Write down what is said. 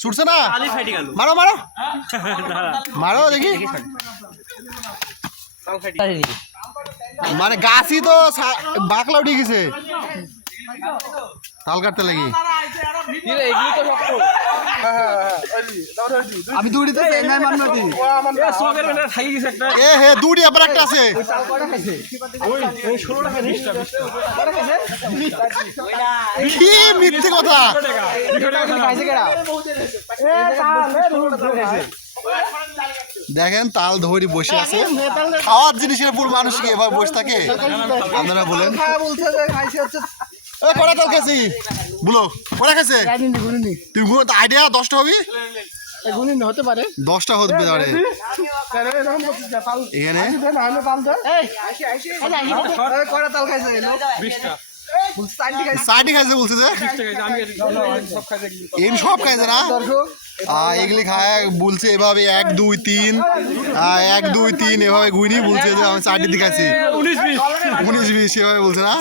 ছুটছে না মারো মারো মারো দেখি মানে গাছই তো বাকলা উঠে গেছে তাল কাটতে লাগি আমি দুড়ি তো নাই মান মারতি এ সোকের মেলা থাকি গেছে একটা এ হে দুড়ি আবার একটা আছে ওই চাল কয়টা খাইছে ওই 16 টাকা 20 টাকা কয়টা খাইছে কি মিথ্যে কথা খাইছে কেডা এ তাল এ রুল খাইছে দেখেন তাল ধরি বসে আছে খাওয়ার জিনিসের উপর মানুষ কি এভাবে বসে থাকে আপনারা বলেন বলছে যে খাইছে হচ্ছে এ কড়া তাল খাইছি বলো কড়া খাইছে গুনি তুই আইডিয়া 10টা হবি গুনি হতে পারে 10টা হতে পারে এখানে কয়টা তাল খাইছে 20টা সাইডে খাইছে বলছে যে এই সব খাইছে না এগুলি খায় বলছে এভাবে 1 2 3 1 2 3 এভাবে ঘুরি বলছে যে আমি সাইডে দিকে আছি 19 20 এভাবে বলছে না